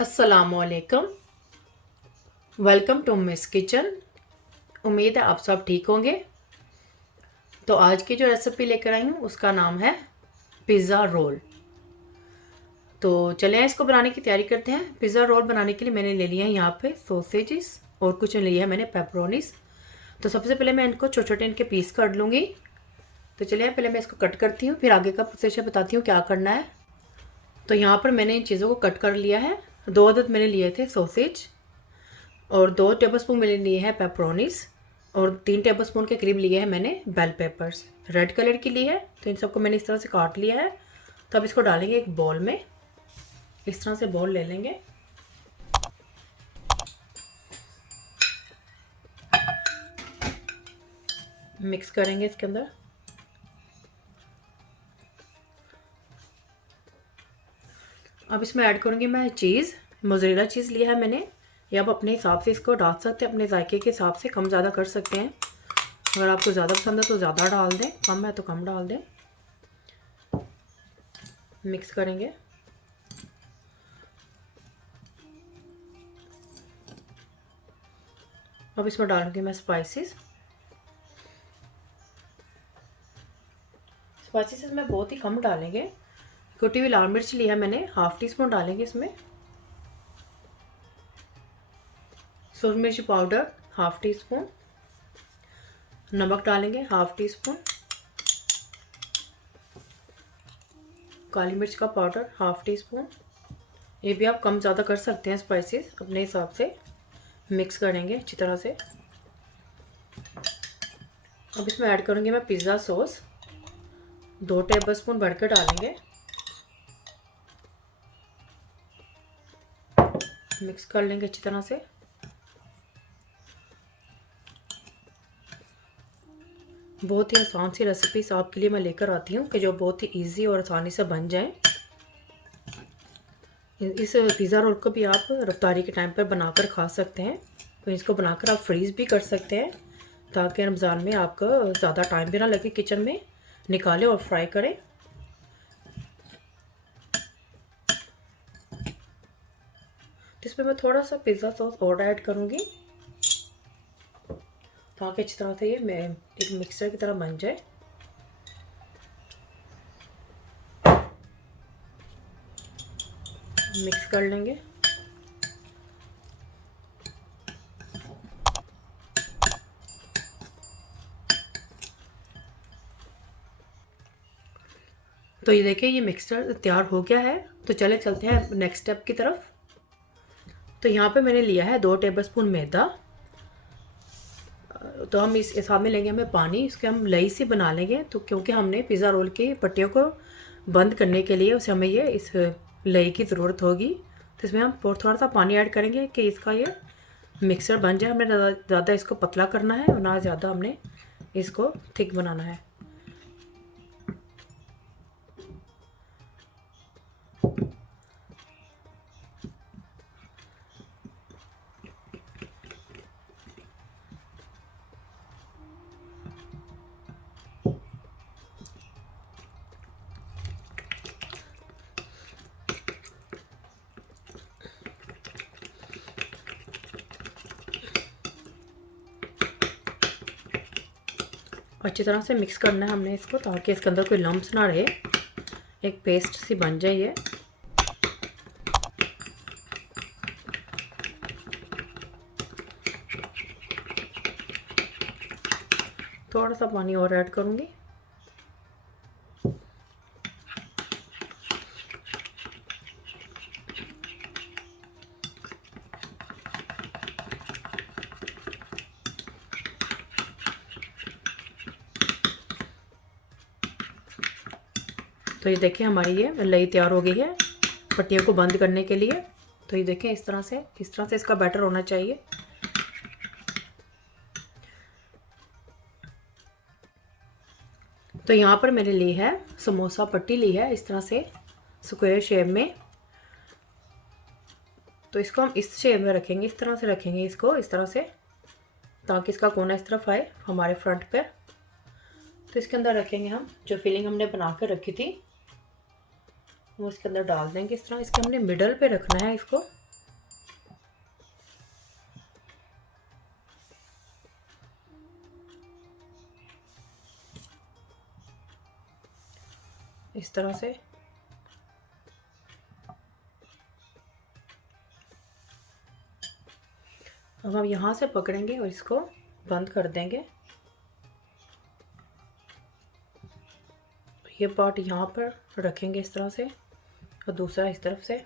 अस्सलामुअलैकुम। Welcome to Miss Kitchen. उम्मीद है आप सब ठीक होंगे। तो आज की जो रेसिपी लेकर आई हूँ उसका नाम है पिज़्ज़ा रोल। तो चलें इसको बनाने की तैयारी करते हैं। पिज़्ज़ा रोल बनाने के लिए मैंने ले लिया है यहाँ पे सॉसेजेस और कुछ लिया है मैंने पेपरोनीस। तो सबसे पहले मैं इनको छोटे छोटे इनके पीस कर लूँगी। तो चलिए पहले मैं इसको कट करती हूँ, फिर आगे का प्रोसेस बताती हूँ क्या करना है। तो यहाँ पर मैंने इन चीज़ों को कट कर लिया है। 2 अदद मैंने लिए थे सॉसेज और 2 टेबलस्पून मैंने लिए हैं पेपरोनीस और 3 टेबलस्पून के करीब लिए हैं मैंने बेल पेपर्स रेड कलर की ली है। तो इन सबको मैंने इस तरह से काट लिया है। तो अब इसको डालेंगे एक बॉल में। इस तरह से बॉल ले लेंगे। मिक्स करेंगे इसके अंदर। अब इसमें ऐड करूँगी मैं चीज़। मोज़रेला चीज़ लिया है मैंने। या आप अपने हिसाब से इसको डाल सकते हैं, अपने जायके के हिसाब से कम ज़्यादा कर सकते हैं। अगर आपको ज़्यादा पसंद है तो ज़्यादा डाल दें, कम है तो कम डाल दें। मिक्स करेंगे। अब इसमें डालूंगी मैं स्पाइसेस इसमें बहुत ही कम डालेंगे। कुटी हुई लाल मिर्च लिया है मैंने, 1/2 टी-स्पून डालेंगे इसमें। सूरज मिर्च पाउडर 1/2 टी-स्पून। नमक डालेंगे 1/2 टी-स्पून। काली मिर्च का पाउडर 1/2 टी-स्पून। ये भी आप कम ज़्यादा कर सकते हैं स्पाइसेस अपने हिसाब से। मिक्स करेंगे अच्छी तरह से। अब इसमें ऐड करूँगी मैं पिज़्ज़ा सॉस। 2 टेबलस्पून भरकर डालेंगे। मिक्स कर लेंगे अच्छी तरह से। बहुत ही आसान सी रेसिपी आपके लिए मैं लेकर आती हूँ कि जो बहुत ही इजी और आसानी से बन जाए। इस पिज़्ज़ा रोल को भी आप रफ्तारी के टाइम पर बनाकर खा सकते हैं। तो इसको बनाकर आप फ्रीज़ भी कर सकते हैं ताकि रमज़ान में आपको ज़्यादा टाइम भी ना लगे किचन में। निकालें और फ्राई करें। तो इसमें मैं थोड़ा सा पिज़्ज़ा सॉस और ऐड करूँगी ताकि अच्छी तरह से ये एक मिक्सचर की तरह बन जाए। मिक्स कर लेंगे। तो ये देखिए ये मिक्सचर तैयार हो गया है। तो चले चलते हैं नेक्स्ट स्टेप की तरफ। तो यहाँ पे मैंने लिया है 2 टेबलस्पून मैदा। तो हम इस हिसाब में लेंगे हमें पानी। इसके हम लई सी बना लेंगे। तो क्योंकि हमने पिज़्ज़ा रोल की पट्टियों को बंद करने के लिए उसे हमें ये इस लई की ज़रूरत होगी। तो इसमें हम थोड़ा सा पानी ऐड करेंगे कि इसका ये मिक्सर बन जाए। हमने ज़्यादा इसको पतला करना है और ना ज़्यादा हमने इसको थिक बनाना है। अच्छी तरह से मिक्स करना है हमने इसको ताकि इसके अंदर कोई लम्प्स ना रहे। एक पेस्ट सी बन जाए ये। थोड़ा सा पानी और ऐड करूँगी। तो ये देखिए हमारी ये लई तैयार हो गई है पट्टियों को बंद करने के लिए। तो ये देखें इस तरह से इसका बैटर होना चाहिए। तो यहाँ पर मैंने ली है समोसा पट्टी ली है इस तरह से स्क्वायर शेप में। तो इसको हम इस शेप में रखेंगे, इस तरह से रखेंगे इसको इस तरह से ताकि इसका कोना इस तरफ आए हमारे फ्रंट पर। तो इसके अंदर रखेंगे हम जो फिलिंग हमने बना कर रखी थी वो इसके अंदर डाल देंगे इस तरह। इसके हमने मिडल पे रखना है इसको। इस तरह से। अब हम यहाँ से पकड़ेंगे और इसको बंद कर देंगे। ये पार्ट यहाँ पर रखेंगे इस तरह से और दूसरा इस तरफ से।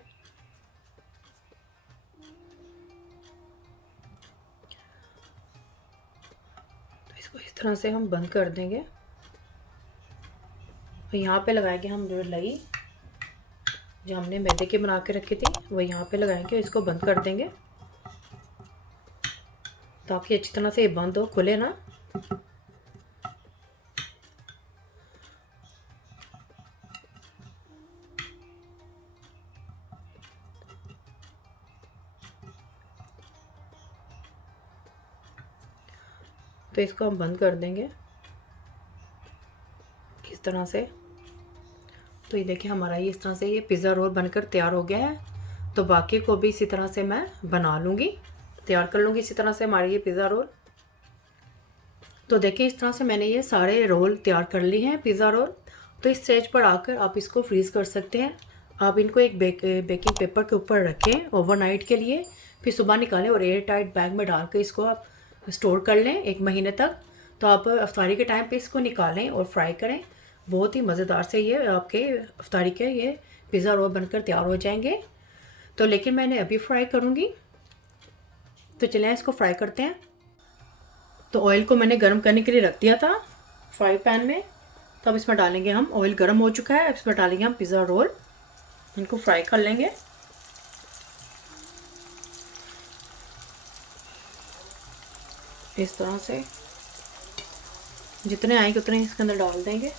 तो इसको इस तरह से हम बंद कर देंगे और यहाँ पे लगाएंगे हम जो लई जो हमने मैदे की बना के रखी थी वो यहाँ पे लगाएंगे। इसको बंद कर देंगे ताकि अच्छी तरह से ये बंद हो, खुले ना। तो इसको हम बंद कर देंगे इस तरह से। तो ये देखिए हमारा ये इस तरह से ये पिज़्ज़ा रोल बनकर तैयार हो गया है। तो बाकी को भी इसी तरह से मैं बना लूँगी, तैयार कर लूँगी इसी तरह से हमारे ये पिज़्ज़ा रोल। तो देखिए इस तरह से मैंने ये सारे रोल तैयार कर लिए हैं, पिज़्ज़ा रोल। तो इस स्टेज पर आकर आप इसको फ्रीज़ कर सकते हैं। आप इनको एक बेकिंग पेपर के ऊपर रखें ओवरनाइट के लिए, फिर सुबह निकालें और एयर टाइट बैग में डाल के इसको आप स्टोर कर लें 1 महीने तक। तो आप अफ्तारी के टाइम पे इसको निकालें और फ्राई करें। बहुत ही मज़ेदार से ये आपके अफ्तारी के ये पिज़्ज़ा रोल बनकर तैयार हो जाएंगे। तो लेकिन मैंने अभी फ्राई करूँगी, तो चलें इसको फ्राई करते हैं। तो ऑयल को मैंने गर्म करने के लिए रख दिया था फ्राई पैन में। तो अब इसमें डालेंगे हम, ऑयल गर्म हो चुका है, अब इसमें डालेंगे हम पिज़्ज़ा रोल। इनको फ्राई कर लेंगे। इस तरह से जितने आएंगे उतने इसके अंदर डाल देंगे।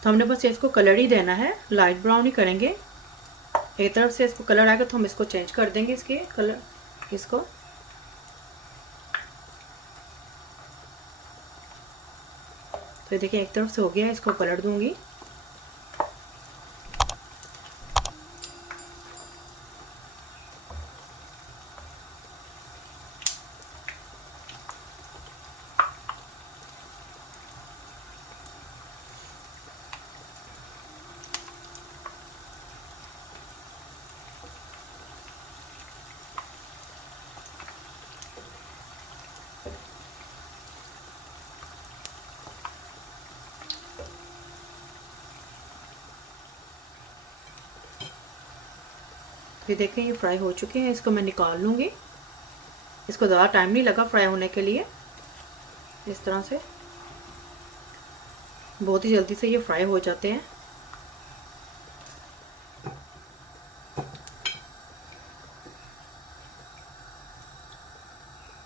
तो हमने बस इसको कलर ही देना है, लाइट ब्राउन ही करेंगे। एक तरफ से इसको कलर आएगा तो हम इसको चेंज कर देंगे, इसके कलर इसको। तो देखिए एक तरफ से हो गया, इसको कलर दूंगी। ये देखें ये फ्राई हो चुके हैं, इसको मैं निकाल लूँगी। इसको ज़्यादा टाइम नहीं लगा फ्राई होने के लिए। इस तरह से बहुत ही जल्दी से ये फ्राई हो जाते हैं।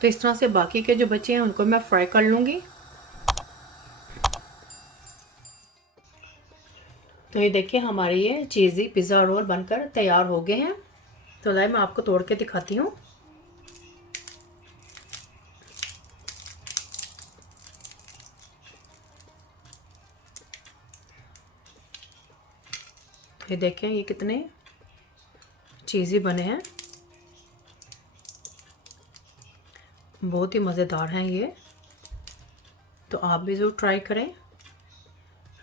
तो इस तरह से बाकी के जो बचे हैं उनको मैं फ्राई कर लूँगी। तो ये देखिए हमारे ये चीज़ी पिज़्ज़ा रोल बनकर तैयार हो गए हैं। तो लाइए मैं आपको तोड़ के दिखाती हूँ। ये देखें ये कितने चीज़ी बने हैं, बहुत ही मज़ेदार हैं ये। तो आप भी ज़रूर ट्राई करें,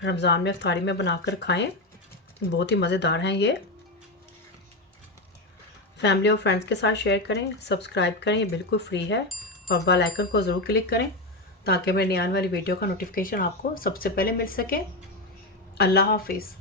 रमज़ान में इफ्तारी में बनाकर खाएं, बहुत ही मज़ेदार हैं ये। फैमिली और फ्रेंड्स के साथ शेयर करें, सब्सक्राइब करें, ये बिल्कुल फ्री है। और बेल आइकन को ज़रूर क्लिक करें ताकि मेरे नई आने वाली वीडियो का नोटिफिकेशन आपको सबसे पहले मिल सके। अल्लाह हाफिज़।